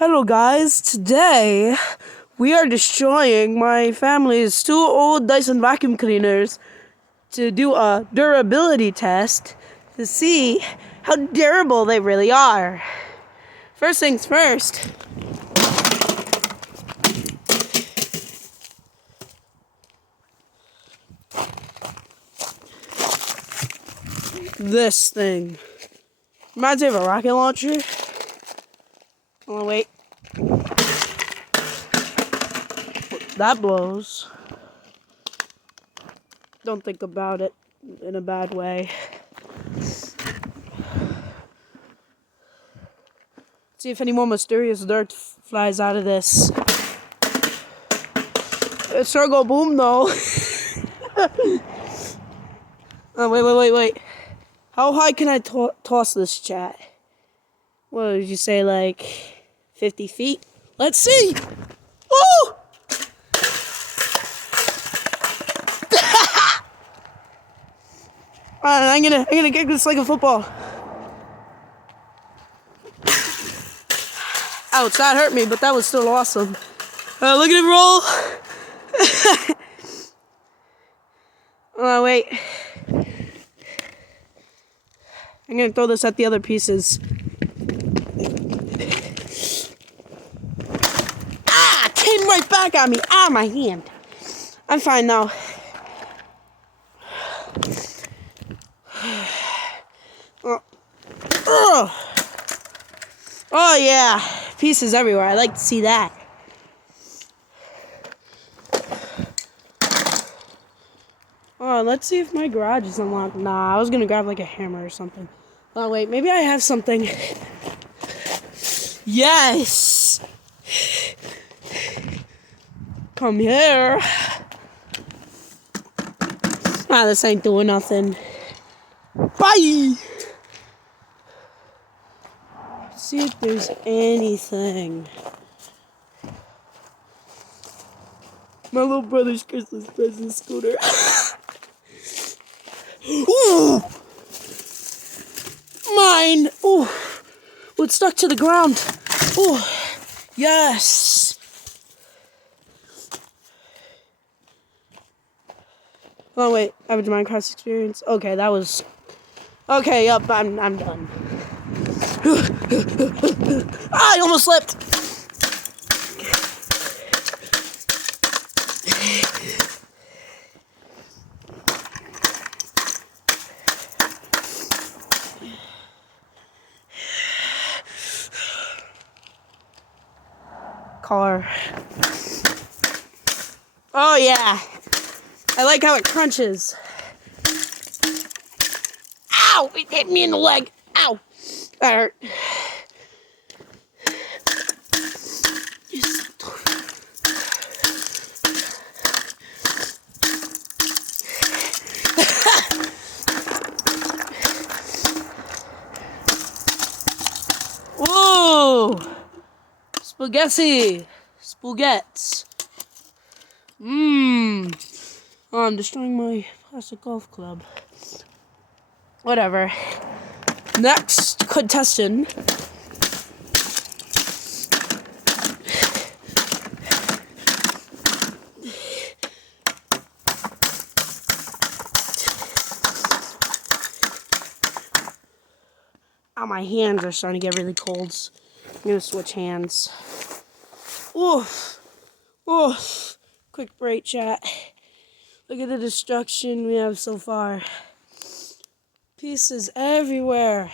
Hello guys, today we are destroying my family's two old Dyson vacuum cleaners to do a durability test to see how durable they really are. First things first. This thing. Reminds me of a rocket launcher. Oh wait. That blows. Don't think about it in a bad way. See if any more mysterious dirt flies out of this. It sure go boom though. Oh, wait. How high can I toss this chat? What did you say, like 50 feet? Let's see. Woo! Alright, I'm gonna kick this like a football. Ouch, that hurt me, but that was still awesome. Look at it roll. Oh, wait. I'm gonna throw this at the other pieces. Ah! Came right back at me. Ah, my hand. I'm fine now. Oh yeah, pieces everywhere. I like to see that. Oh, let's see if my garage is unlocked. Nah, I was gonna grab like a hammer or something. Oh wait, maybe I have something. Yes! Come here. Ah, this ain't doing nothing. Bye! See if there's anything. My little brother's Christmas present scooter. Ooh! Mine! Ooh! Oh, it's stuck to the ground. Ooh! Yes! Oh wait, average Minecraft experience. Okay, that was. Okay, yup, I'm done. Ah, I almost slipped. Car. Oh yeah. I like how it crunches. Ow! It hit me in the leg. Ow! That hurt. Whoa! Spaghetti! Spaghettis. Oh, I'm destroying my plastic golf club. Whatever. Next contestant. Oh, my hands are starting to get really cold. I'm gonna switch hands. Oof. Oof. Quick break, chat. Look at the destruction we have so far. Pieces everywhere.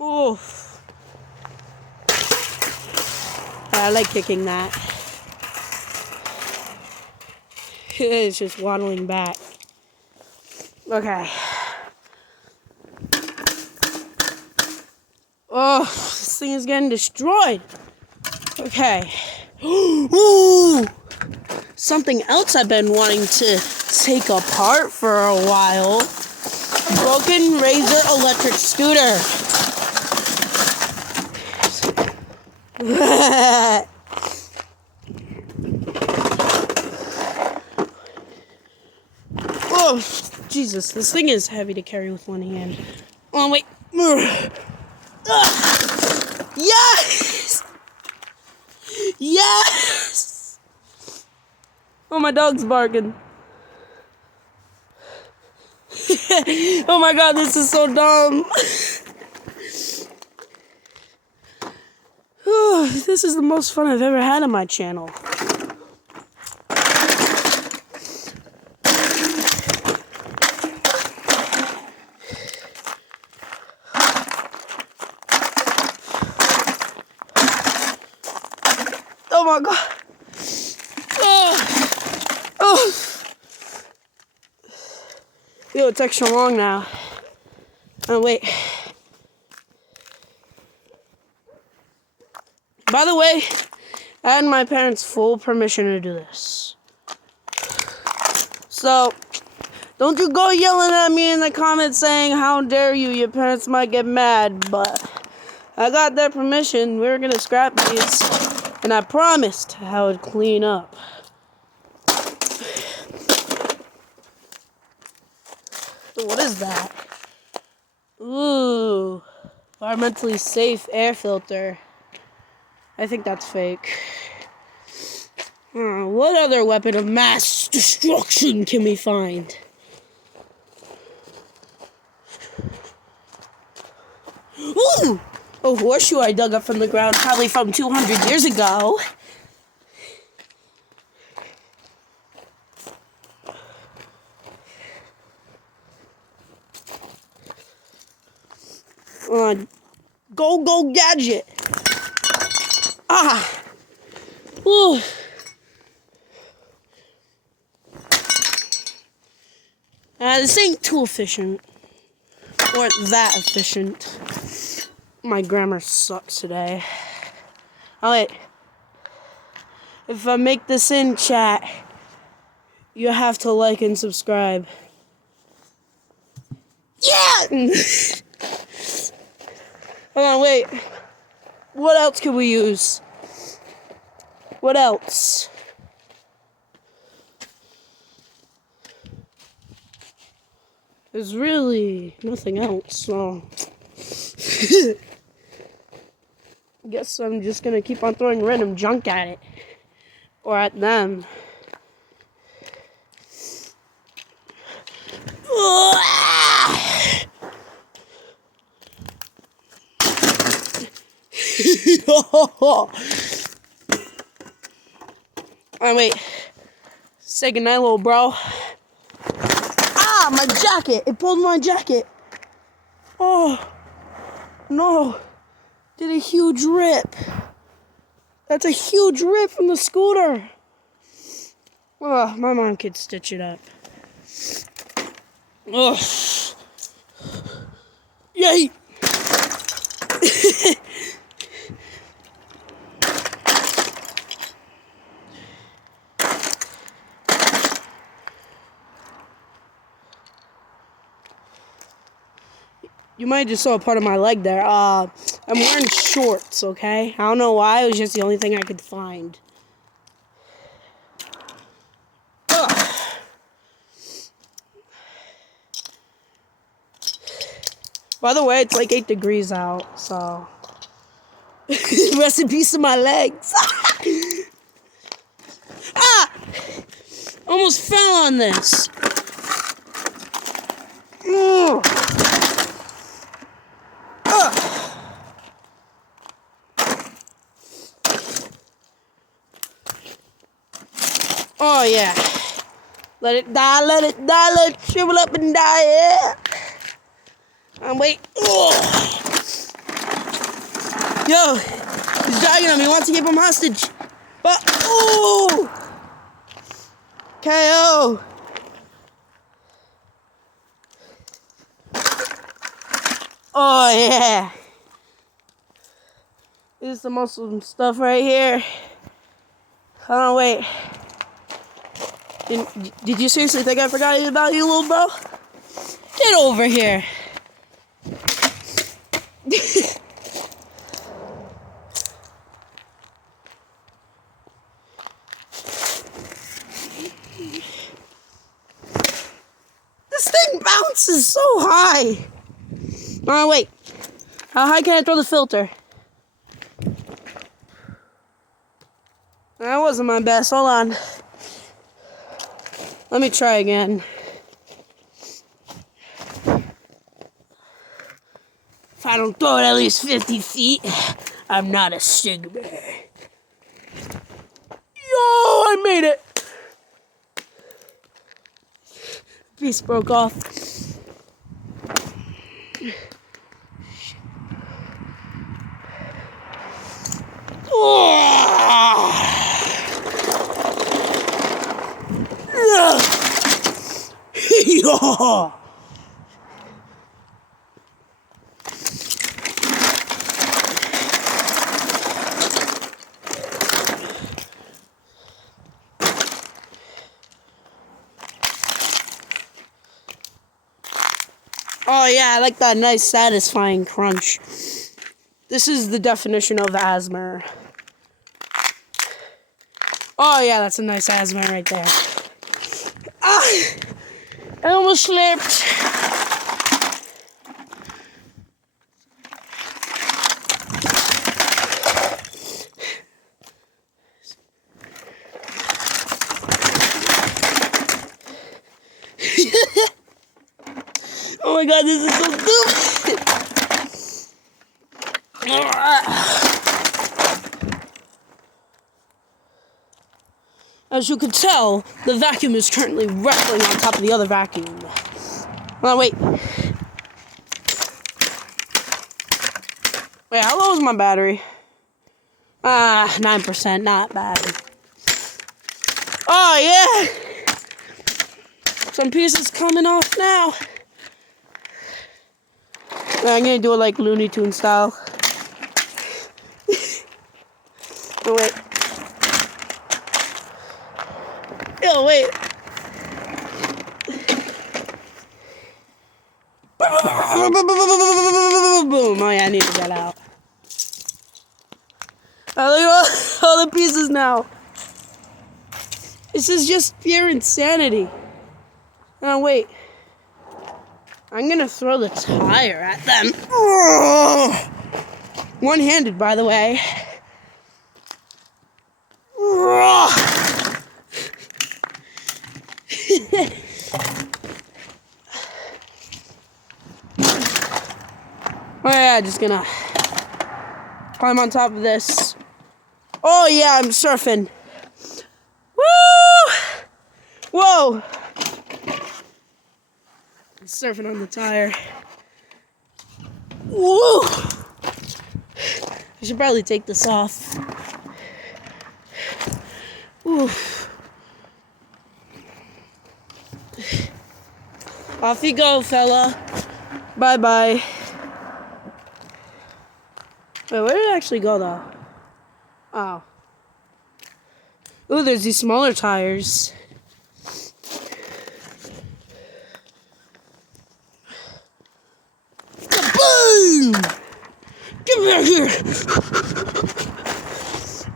Oof. I like kicking that. It's just waddling back. Okay. Oh, this thing is getting destroyed. Okay. Ooh! Something else I've been wanting to take apart for a while. Broken Razor electric scooter. Oh, Jesus, this thing is heavy to carry with one hand. Oh, wait. Yes! Yes! Oh, my dog's barking. Oh my god, this is so dumb. This is the most fun I've ever had on my channel. Oh my god. Oh. Yo, it's extra long now. Oh, wait. By the way, I had my parents' full permission to do this. So, don't you go yelling at me in the comments saying, how dare you, your parents might get mad, but I got their permission. We were gonna scrap these, and I promised I would clean up. What is that? Ooh, environmentally safe air filter. I think that's fake. What other weapon of mass destruction can we find? Ooh! A horseshoe I dug up from the ground, probably from 200 years ago. Go gadget. Ah. Ooh. This ain't too efficient. Or that efficient. My grammar sucks today. Oh wait. If I make this in chat, you have to like and subscribe. Yeah! Hold on, wait. What else can we use? What else? There's really nothing else, so... Guess I'm just gonna keep on throwing random junk at it. Or at them. Alright, wait. Say goodnight, little bro. Ah, my jacket! It pulled my jacket. Oh, no. Did a huge rip. That's a huge rip from the scooter. Oh, my mom could stitch it up. Ugh. Yay! You might just saw a part of my leg there. I'm wearing shorts, okay? I don't know why. It was just the only thing I could find. Ugh. By the way, it's like 8 degrees out, so... Rest in peace to my legs. Ah! Almost fell on this. Ugh. Oh yeah. Let it die, let it die, let it shrivel up and die, yeah. Wait. Ugh. Yo, he's dragging him, he wants to keep him hostage. But, ooh! KO. Oh yeah. This is the muscle stuff right here. Hold on, wait. Did you seriously think I forgot about you, little bro? Get over here. This thing bounces so high. Oh, wait. How high can I throw the filter? That wasn't my best. Hold on. Let me try again. If I don't throw it at least 50 feet, I'm not a Sigma. Yo, I made it. Piece broke off. Yo. Oh yeah, I like that nice satisfying crunch. This is the definition of asthma. Oh yeah, that's a nice asthma right there. Ah, I almost slipped. Oh my god, this is so stupid. As you can tell, the vacuum is currently wrestling on top of the other vacuum. Oh, wait. Wait, how low is my battery? 9%, not bad. Oh, yeah! Some pieces coming off now. I'm gonna do it like Looney Tunes style. Oh, wait. Yo, wait. Boom. Oh, yeah, I need to get out. Look at all the pieces now. This is just pure insanity. Oh, wait. I'm gonna throw the tire at them. One-handed, by the way. Oh yeah, just gonna climb on top of this. Oh yeah, I'm surfing. Woo! Whoa! I'm surfing on the tire. Woo! I should probably take this off. Oof. Off you go, fella. Bye-bye. Wait, where did it actually go, though? Oh. Ooh, there's these smaller tires. Boom! Get me out here!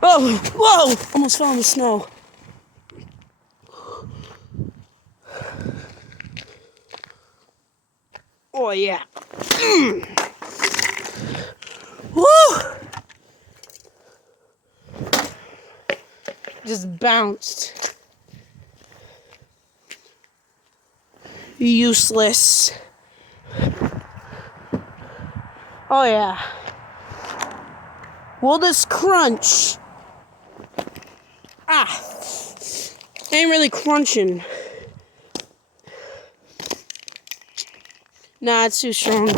Oh, whoa! Almost fell in the snow. Oh, yeah. Woo! Just bounced. Useless. Oh, yeah. Will this crunch? Ain't really crunching. Nah, it's too strong.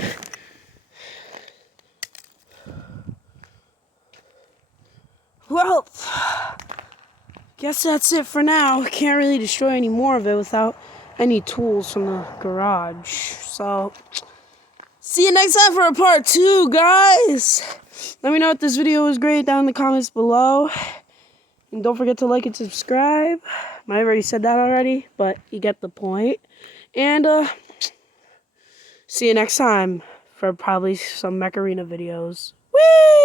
Well, guess that's it for now. Can't really destroy any more of it without any tools from the garage. So, see you next time for a part 2, guys. Let me know if this video was great down in the comments below. And don't forget to like and subscribe. I already said that already, but you get the point. And, see you next time for probably some Macarena videos. Whee!